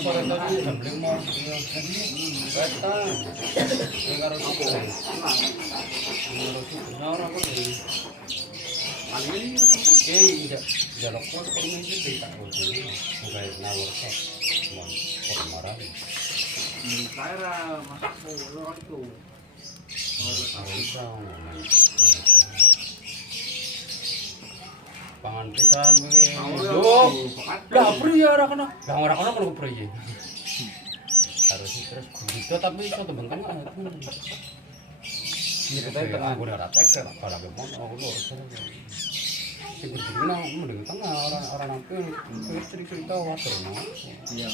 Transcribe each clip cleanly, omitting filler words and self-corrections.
sore tadi jam 5 iya. Beta. Sing karo aku. Ora kok iki. Angin iki jaluk kok permisi kita kudu. Sampai nawar kok. Mon marah. Saya masak mulu itu. Pangan pisan wingi. Lah priye ora kena? Lah ora kena kok priye. Harus terus begitu tapi iso tembengkan kan. Ini kita aku ora tega kalau ge mon aku lho. Sing guna mending tengah orang nampi cerita water no. Iya.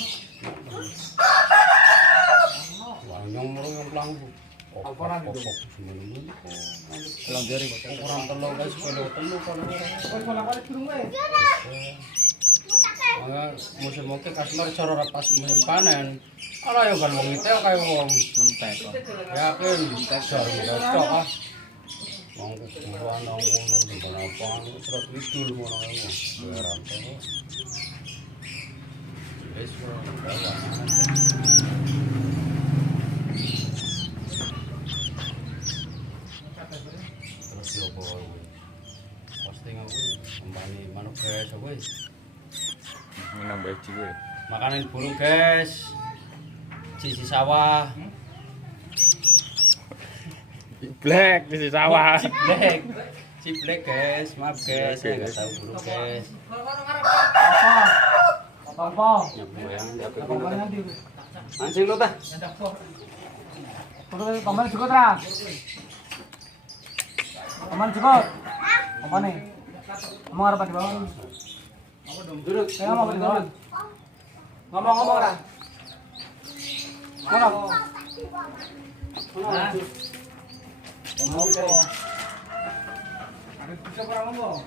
Wah nyomro yang pelang. Apa gitu? Pelang jari orang telu guys, kalau telu kalau kali turun weh. Musim oke customer cara pas musim panen. Ala yo kan wong itu kayak wong entek kok. Yakin entek cocok ah. Wong kuburan nang ngono di lapangan surat idul ngono ae. Ora teh. Wis ora. Terus yo boy. Posting aku kembali manuk guys aku wis. Nang beci gue. Makanan burung guys. Sisi sawah. Black di sawah. Ciblek guys, maaf guys, saya nggak tahu burung guys. Apa? Mancing lu tah? Paman cukup ra? Paman cukup? Apa nih? Ngomong apa di bawah? Duduk. Saya ngomong di bawah. Ngomong ra? Ngomong. Ngomong. Ada bisa orang ngomong.